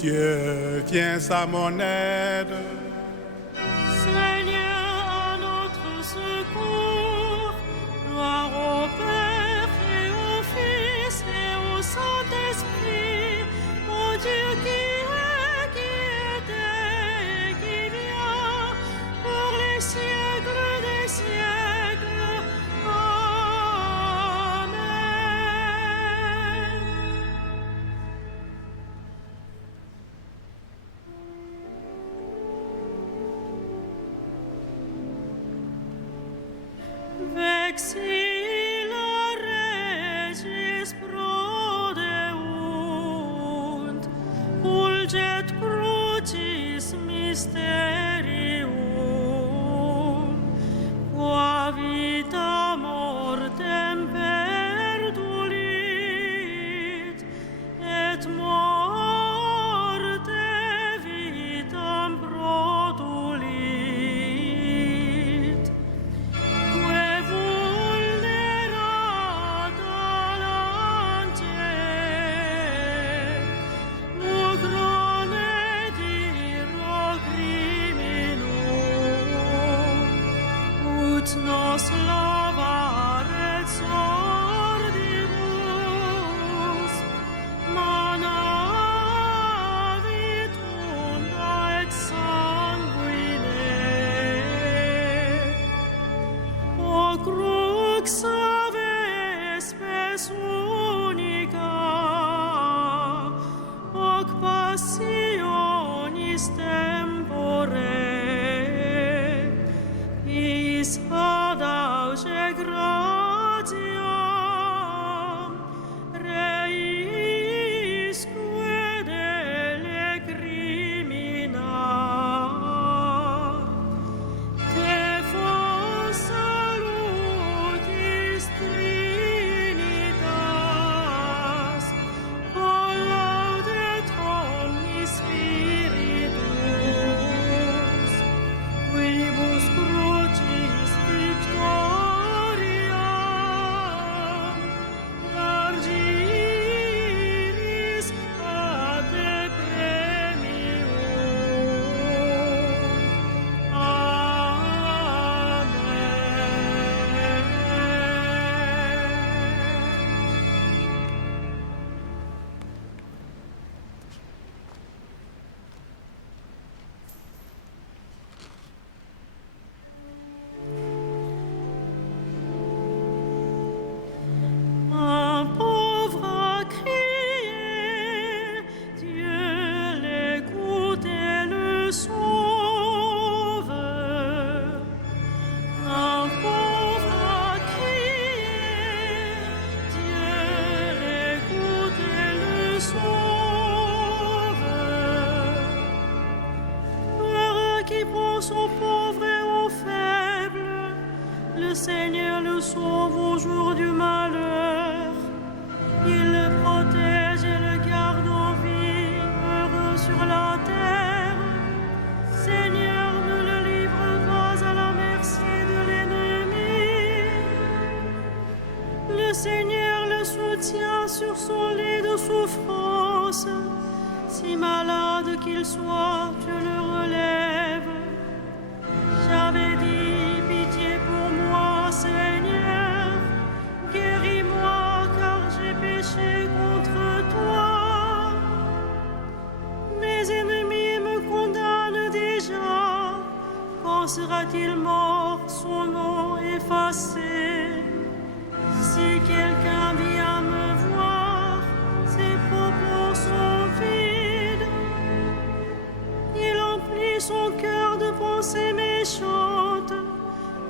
Dieu, viens à mon aide. Seigneur, à notre secours, gloire au Père et au Fils et au Saint-Esprit, au Dieu qui est, qui était et qui vient, pour les siècles des siècles. Amen. Vexilla regis prodeunt, fulget crucis mysterium, qua vita mortem perdulit, et morte vitam produlit. Que vulnerata lantier, mugrone diro criminum, ut nos lavaret sordibus, manavit unda et sanguine. O crux vespes unica, hoc passionis tempore, is ad auge gratiam, reisque dele crimina. Te fos salutis Trinitas, o laudet omnis spiritus, quibus crucis victoria, largiris ad te premium. Un pauvre a crié, Dieu l'écoute et le sauve. Un pauvre a crié, Dieu l'écoute et le sauve. Père qui pense aux pauvres et aux faibles, le Seigneur le sauve au jour du malheur. Il le protège et le garde en vie, heureux sur la terre. Seigneur, ne le livre pas à la merci de l'ennemi. Le Seigneur le soutient sur son lit de souffrance. Si malade qu'il soit, tu le relèves. J'avais dit, pitié pour moi, Seigneur, guéris-moi, car j'ai péché contre toi. Mes ennemis me condamnent déjà. Quand sera-t-il mort, son nom effacé? Si quelqu'un vient me voir, ses propos sont vides. Il emplit son cœur de pensées méchantes.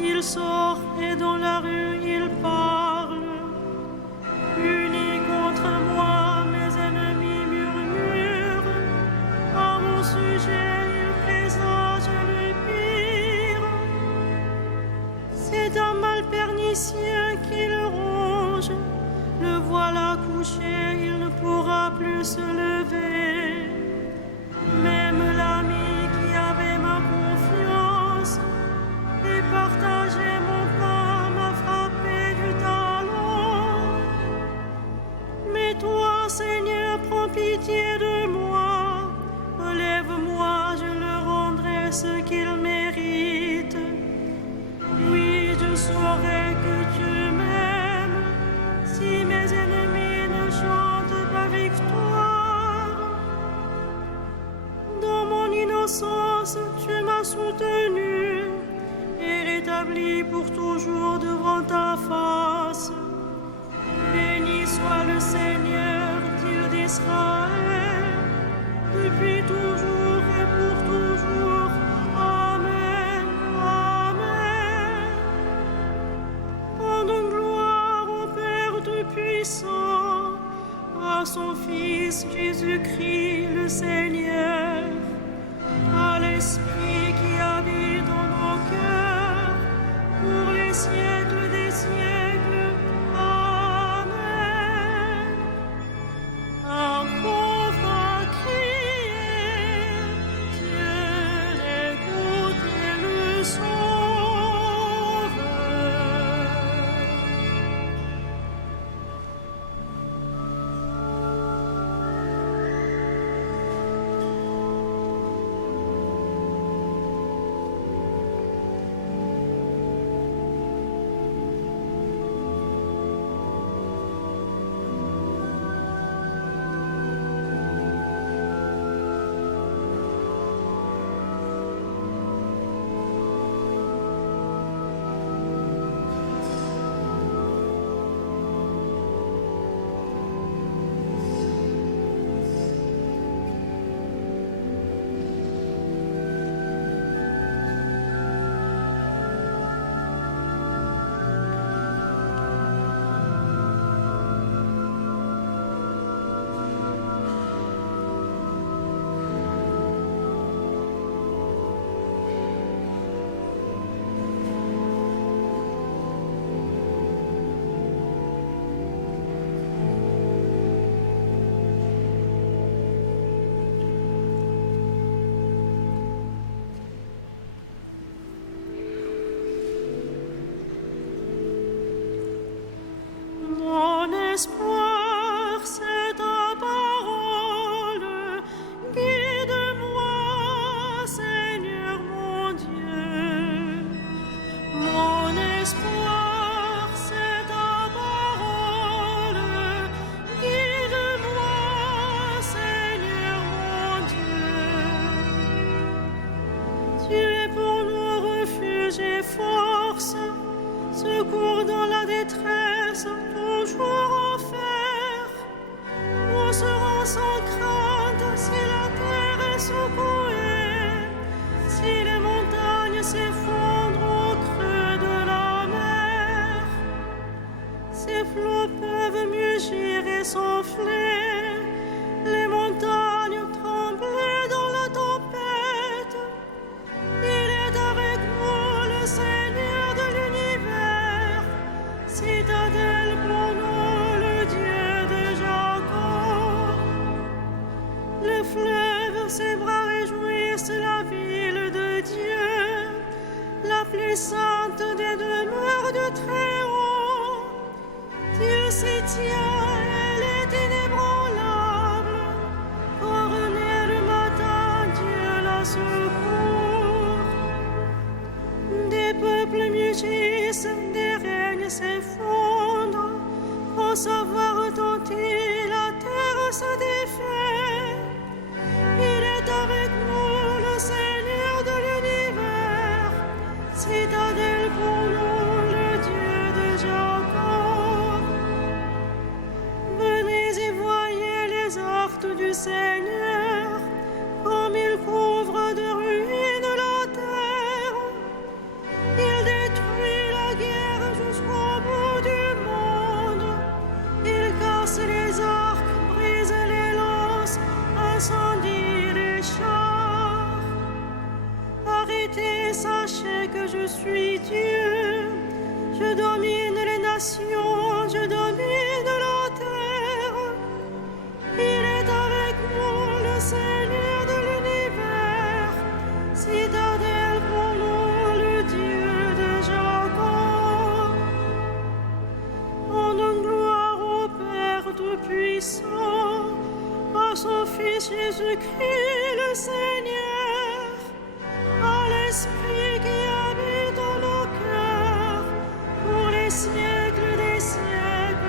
Il sort et dans la rue il parle. Unis contre moi, mes ennemis murmurent. À mon sujet, ils présagent le pire. C'est un mal pernicieux qui le ronge. Le voilà couché, il ne pourra plus se lever. Même l'ami qui avait ma confiance et partageait mon pain m'a frappé du talon. Mais toi, Seigneur, prends pitié de moi, établi pour toujours devant ta face. Béni soit le Seigneur, Dieu d'Israël, depuis toujours et pour toujours. Amen, amen. Rendons gloire au Père Tout-Puissant, à son Fils Jésus-Christ le Seigneur, à l'Esprit qui habite en nos cœurs, pour les siècles des siècles. Amen. Un pauvre a crié, Dieu l'écoute et le sauve. Mon espoir, c'est ta parole. Guide-moi, Seigneur mon Dieu. Mon espoir, c'est ta parole. Guide-moi, Seigneur mon Dieu. Tu es pour nous refuge et force, secours dans la détresse, toujours offert. Nous serons sans crainte si la terre est secouée, si les montagnes s'effondrent au creux de la mer. Ces flots peuvent mugir et s'enfler, les montagnes trembler dans la tempête. Il est avec nous, le Seigneur de l'univers, citadelle pour nous, le Dieu de Jacob. Le fleuve, ses bras réjouissent la ville de Dieu, la plus sainte des demeures du Très-Haut. Dieu s'y tient, elle est inébranlable. Quand renaît le matin, Dieu la secourt. Des peuples mugissent, des règnes s'effondrent. Quand sa voix retentit, la terre se défait. Il est avec nous, le Seigneur de l'univers, citadelle pour nous, le Dieu de Jacob. Venez et voyez les actes du Seigneur, comme il couvre de ruines la terre. Il détruit la guerre jusqu'au bout du monde. Il casse les arcs, brise les lances, incendie les chars. Arrêtez, sachez que je suis Dieu. Je domine les nations, je domine la terre. Il est avec nous, le Seigneur de l'univers, citadelle pour nous, le Dieu de Jacob. Rendons gloire au Père Tout-Puissant, à son Fils Jésus-Christ le Seigneur, à l'Esprit qui habite en nos cœurs, pour les siècles des siècles.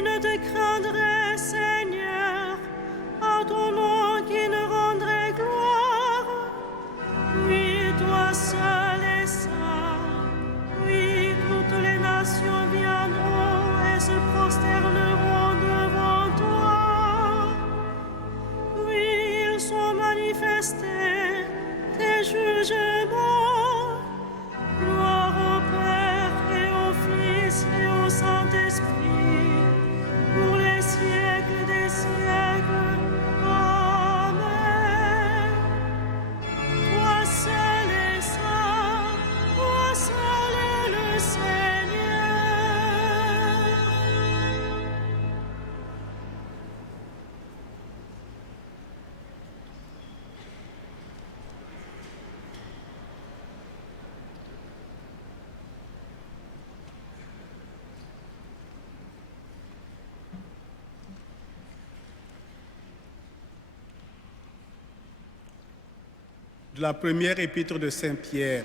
qui ne te craindrait, Seigneur, à ton nom qui ne rendrait gloire. Oui, toi seul es saint. Oui, toutes les nations viendront et se prosterneront devant toi. Oui, ils sont manifestés, tes jugements. Gloire au Père et au Fils et au Saint-Esprit, pour les siècles des siècles. Amen. Toi seul es saint, toi seul est le Seigneur. De la première épître de Saint Pierre.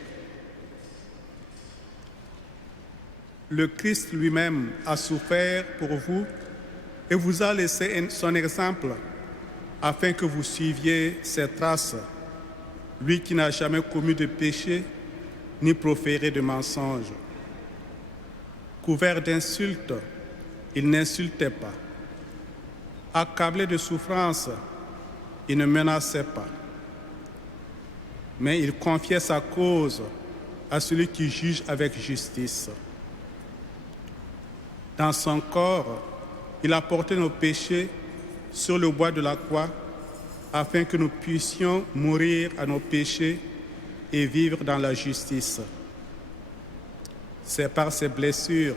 Le Christ lui-même a souffert pour vous et vous a laissé son exemple afin que vous suiviez ses traces, lui qui n'a jamais commis de péché ni proféré de mensonges. Couvert d'insultes, il n'insultait pas. Accablé de souffrances, il ne menaçait pas. Mais il confiait sa cause à celui qui juge avec justice. Dans son corps, il a porté nos péchés sur le bois de la croix afin que nous puissions mourir à nos péchés et vivre dans la justice. C'est par ces blessures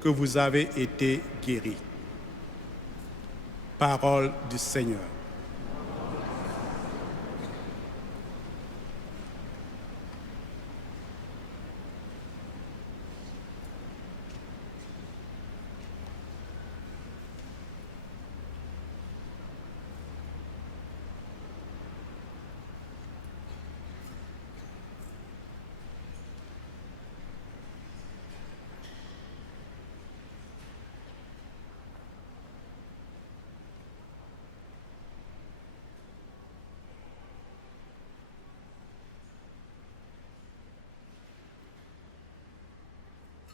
que vous avez été guéris. Parole du Seigneur.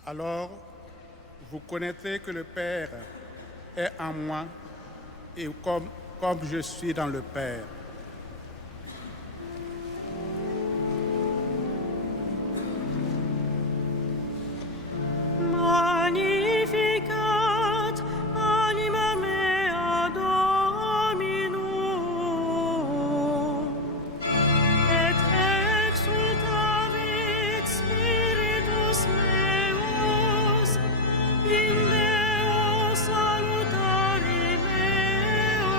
Alors, vous connaîtrez que le Père est en moi et comme je suis dans le Père. Magnificat anima mea Dominum, et exultavit spiritus meus in Deo salutari meo.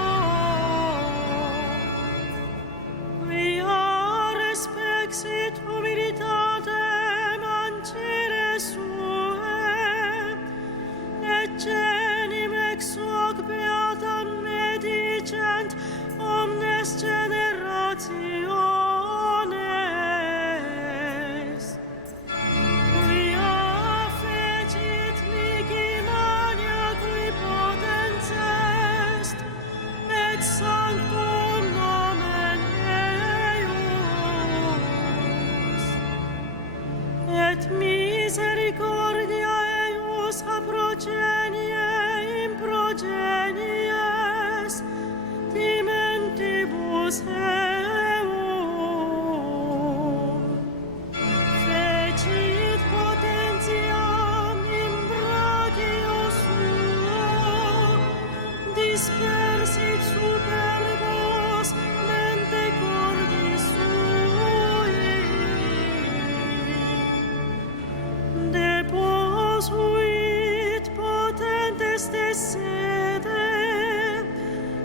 Via respexit humilitatem ancire sue, et genim ex hoc beatam medicent omnes generationes. Quia fecit mihi mania cui potens est, et sanctum nomen eius. Et misericordia eius a progenie improgenies dimentibus eum. Fecit potentiam in brachio suo, dispersit superbos mente cordis sui. Deposuit potentes de sede,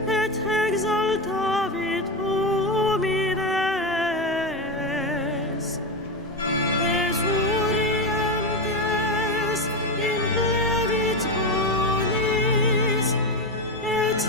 et exaltavit humiles. Esurientes implevit bonis, et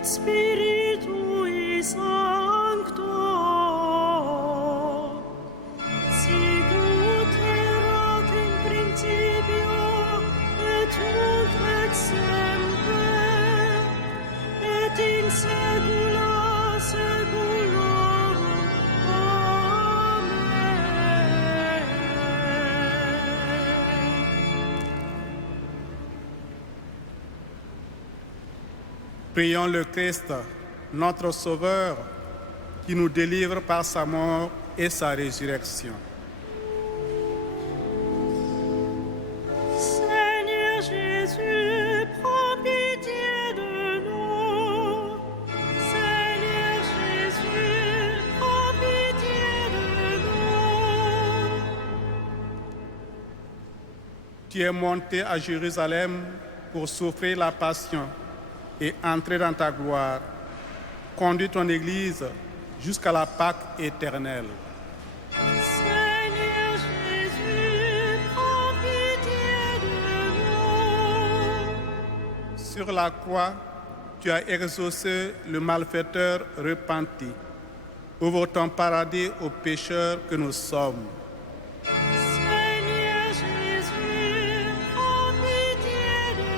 et Spiritui Sancto, sicut erat in principio, et nunc et semper, et in saecula saeculorum. Amen. Prions le Christ, notre Sauveur, qui nous délivre par sa mort et sa résurrection. Seigneur Jésus, prends pitié de nous. Seigneur Jésus, prends pitié de nous. Tu es monté à Jérusalem pour souffrir la passion et entrer dans ta gloire. Conduis ton Église jusqu'à la Pâque éternelle. Seigneur Jésus, prends pitié de nous. Sur la croix, tu as exaucé le malfaiteur repenti. Ouvre ton paradis aux pécheurs que nous sommes. Seigneur Jésus, prends pitié de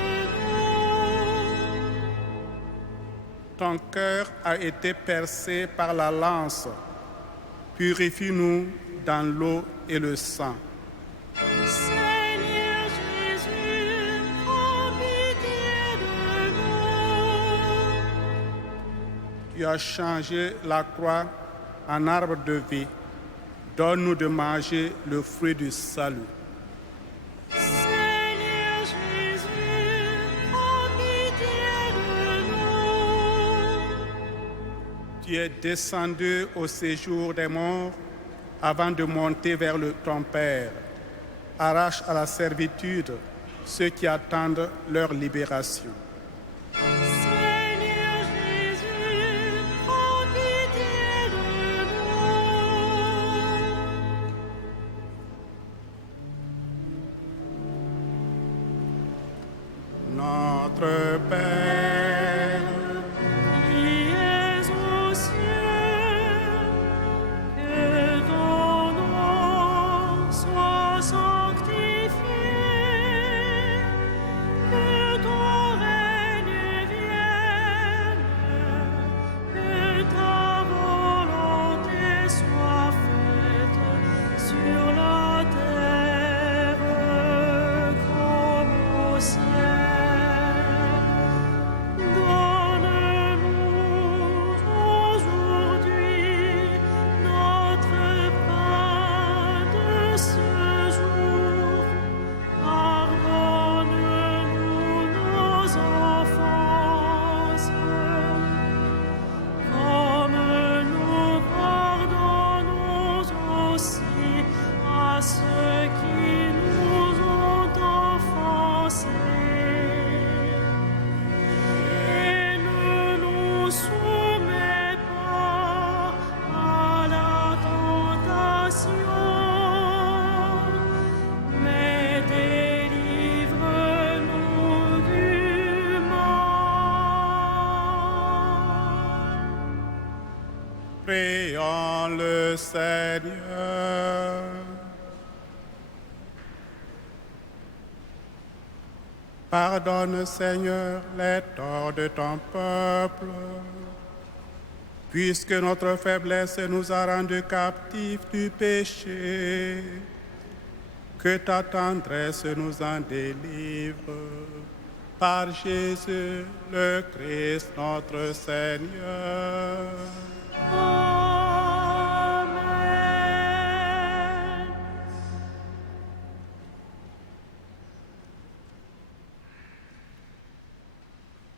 nous. Ton cœur a été percé par la lance. Purifie-nous dans l'eau et le sang. Seigneur Jésus, prends pitié de nous. Tu as changé la croix en arbre de vie. Donne-nous de manger le fruit du salut. Seigneur Jésus, prends pitié de nous. Tu es descendu au séjour des morts avant de monter vers ton Père. Arrache à la servitude ceux qui attendent leur libération. Seigneur Jésus, prends pitié de nous. Notre Père, Qui es aux cieux, que ton nom soit sanctifié, que ton règne vienne, que ta volonté soit faite sur la terre comme au ciel. Donne-nous aujourd'hui notre pain de ce jour. Pardonne-nous nos offenses, comme nous pardonnons aussi à ceux qui nous ont offensés. Et ne nous soumets pas à la tentation, mais délivre-nous du mal. prions le Seigneur. Pardonne, Seigneur, les torts de ton peuple, puisque notre faiblesse nous a rendus captifs du péché. Que ta tendresse nous en délivre. Par Jésus le Christ, notre Seigneur. Amen.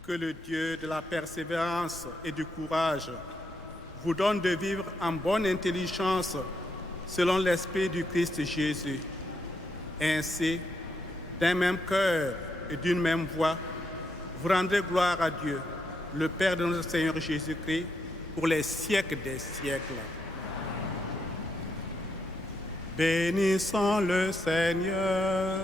Que le Dieu de la persévérance et du courage vous donne de vivre en bonne intelligence selon l'Esprit du Christ Jésus. Ainsi, d'un même cœur et d'une même voix, vous rendrez gloire à Dieu, le Père de notre Seigneur Jésus-Christ, pour les siècles des siècles. Bénissons le Seigneur.